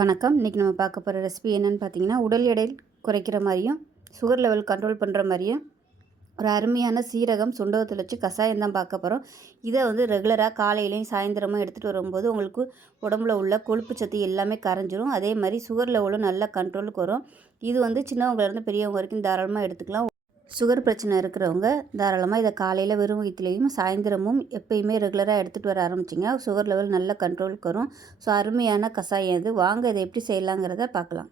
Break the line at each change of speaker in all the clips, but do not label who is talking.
வணக்கம். இன்றைக்கி நம்ம பார்க்க போகிற ரெசிபி என்னென்னு பார்த்தீங்கன்னா உடல் எடை குறைக்கிற மாதிரியும் சுகர் லெவல் கண்ட்ரோல் பண்ணுற மாதிரியும் ஒரு அருமையான சீரகம் சுண்டகத்தில் வச்சு கஷாயம் தான் பார்க்க போகிறோம் இதை வந்து ரெகுலராக காலையிலையும் சாயந்தரமும் எடுத்துகிட்டு வரும்போது உங்களுக்கு உடம்புல உள்ள கொழுப்பு சத்து எல்லாமே கரைஞ்சிரும். அதே மாதிரி சுகர் லெவலும் நல்லா கண்ட்ரோலுக்கு வரும். இது வந்து சின்னவங்கலேருந்து பெரியவங்க வரைக்கும் தாராளமாக எடுத்துக்கலாம். சுகர் பிரச்சனை இருக்கிறவங்க தாராளமாக இதை காலையில் வெறும் வயிற்றுலேயும் சாயந்தரமும் எப்பயுமே ரெகுலராக எடுத்துகிட்டு வர ஆரம்பிச்சிங்க. சுகர் லெவல் நல்ல கண்ட்ரோலுக்கு வரும். ஸோ அருமையான கஷாயம் இது. வாங்க இதை எப்படி செய்யலாங்கிறத பார்க்கலாம்.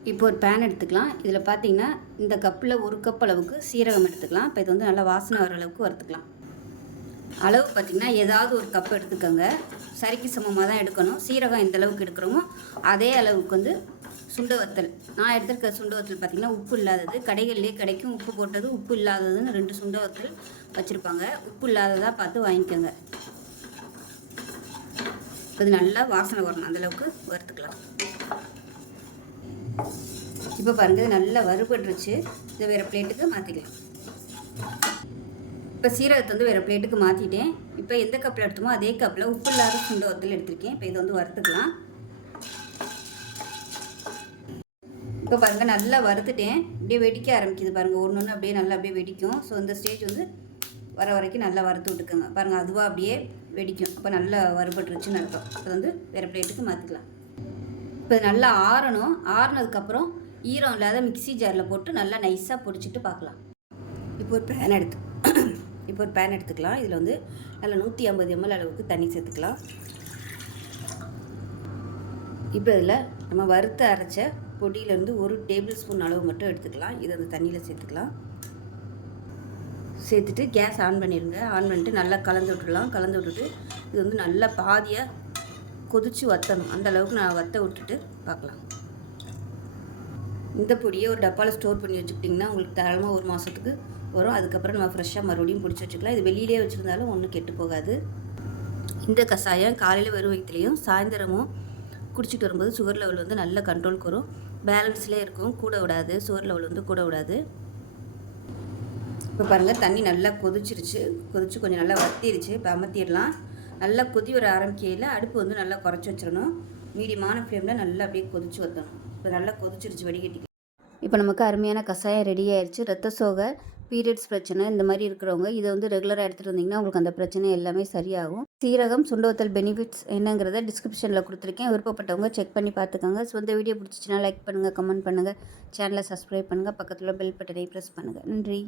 இப்போ ஒரு பேன் எடுத்துக்கலாம். இதில் பார்த்தீங்கன்னா இந்த கப்பில் ஒரு கப் அளவுக்கு சீரகம் எடுத்துக்கலாம். இப்போ இது வந்து நல்லா வாசனை வர அளவுக்கு வறுத்துக்கலாம். அளவு பார்த்திங்கன்னா ஏதாவது ஒரு கப் எடுத்துக்கோங்க. சரிக்கு சமமாக தான் எடுக்கணும். சீரகம் எந்த அளவுக்கு எடுக்கிறோமோ அதே அளவுக்கு வந்து சுண்ட வத்தல் நான் எடுத்திருக்க சுண்ட வத்தல் பார்த்திங்கன்னா உப்பு இல்லாதது. கடைகள்லேயே கிடைக்கும் உப்பு போட்டது உப்பு இல்லாததுன்னு ரெண்டு சுண்ட வத்தல் வச்சுருப்பாங்க. உப்பு இல்லாததாக பார்த்து வாங்கிக்கோங்க. இது நல்லா வாசனை வரணும். அந்தளவுக்கு வறுத்துக்கலாம். இப்போ பாருங்கள் இது நல்லா வறுபட்டுருச்சு. இதை வேறு பிளேட்டுக்கு மாற்றிக்கலாம் இப்போ சீரகத்தை வந்து வேறு பிளேட்டுக்கு மாற்றிட்டேன் இப்போ எந்த கப்பில் எடுத்தோமோ அதே கப்பில் உப்பு இல்லாத சுண்ட வத்தல் எடுத்திருக்கேன். இப்போ இதை வந்து வறுத்துக்கலாம். இப்போ பாருங்கள் நல்லா வறுத்துட்டேன். அப்படியே வெடிக்க ஆரம்பிக்குது பாருங்கள் ஒன்று ஒன்று அப்படியே நல்லா அப்படியே வெடிக்கும். ஸோ இந்த ஸ்டேஜ் வந்து வர வரைக்கும் நல்லா வறுத்து விட்டுக்கோங்க. பாருங்கள் அதுவாக அப்படியே வெடிக்கும். அப்போ நல்லா வறுபட்டுருச்சுன்னு அர்த்தம் இப்போ வந்து வேறு பிளேட்டுக்கு மாற்றிக்கலாம் இப்போ நல்லா ஆறணும். ஆறுனதுக்கப்புறம் ஈரம் இல்லாத மிக்சி ஜாரில் போட்டு நல்லா நைஸாக பொடிச்சிட்டு பார்க்கலாம். இப்போ ஒரு பேன் எடுத்து இப்போ ஒரு பேன் எடுத்துக்கலாம். இதில் வந்து நல்லா நூற்றி ஐம்பது எம்எல் அளவுக்கு தண்ணி சேர்த்துக்கலாம். இப்போ இதில் நம்ம வறுத்து அரைச்ச பொடியிலேருந்து ஒரு டேபிள் ஸ்பூன் அளவு மட்டும் எடுத்துக்கலாம். இதை அந்த தண்ணியில் சேர்த்துக்கலாம். சேர்த்துட்டு கேஸ் ஆன் பண்ணிடுங்க ஆன் பண்ணிட்டு நல்லா கலந்து விட்டுடலாம். கலந்து விட்டுட்டு இது வந்து நல்லா பாதியாக கொதித்து வற்றணும் அந்த அளவுக்கு நான் வற்ற விட்டுட்டு பார்க்கலாம். இந்த பொடியை ஒரு டப்பாவில் ஸ்டோர் பண்ணி வச்சுக்கிட்டிங்கன்னா உங்களுக்கு தாராளமாக ஒரு மாதத்துக்கு வரும். அதுக்கப்புறம் நம்ம ஃப்ரெஷ்ஷாக மறுபடியும் பிடிச்சி வச்சுக்கலாம். இது வெளியிலே வச்சுருந்தாலும் ஒன்றும் கெட்டு போகாது. இந்த கஷாயம் காலையில் வெறும் வயிற்றுலையும் சாயந்தரமும் குடிச்சிட்டு வரும்போது சுகர் லெவல் வந்து நல்ல கண்ட்ரோலுக்கு வரும் பேலன்ஸ்லேயே இருக்கும். கூட விடாது. சுகர் லெவல் வந்து கூட விடாது. இப்போ பாருங்கள் தண்ணி நல்லா கொதிச்சிருச்சு. கொதிச்சு கொஞ்சம் நல்லா வத்திருச்சு. இப்போ அமர்த்திடலாம். நல்லா கொதி வர ஆரம்பிக்கையில் அடுப்பு வந்து நல்லா குறைச்சி வச்சிடணும். மீடியமான ஃப்ளேமில் நல்லா அப்படியே கொதிச்சு வற்றணும் இப்போ நல்லா கொதிச்சிருச்சு வடிகட்டி இப்போ நமக்கு அருமையான கஷாயம் ரெடி ஆயிடுச்சு ரத்த சோகை பீரியட்ஸ் பிரச்சனை இந்த மாதிரி இருக்கிறவங்க இதை வந்து ரெகுலராக எடுத்துகிட்டு வந்தீங்கன்னா உங்களுக்கு அந்த பிரச்சனை எல்லாமே சரியாகும். சீரகம் சுண்டவத்தல் பெனிஃபிட்ஸ் என்னங்கிறத டிஸ்கிரிப்ஷனில் கொடுத்துருக்கேன். விருப்பப்பட்டவங்க செக் பண்ணி பார்த்துக்கோங்க. ஸோ இந்த வீடியோ பிடிச்சிச்சின்னா லைக் பண்ணுங்கள் கமெண்ட் பண்ணுங்கள் சேனலை சப்ஸ்கிரைப் பண்ணுங்கள் பக்கத்தில் பெல் பட்டனை ப்ரெஸ் பண்ணுங்கள் நன்றி.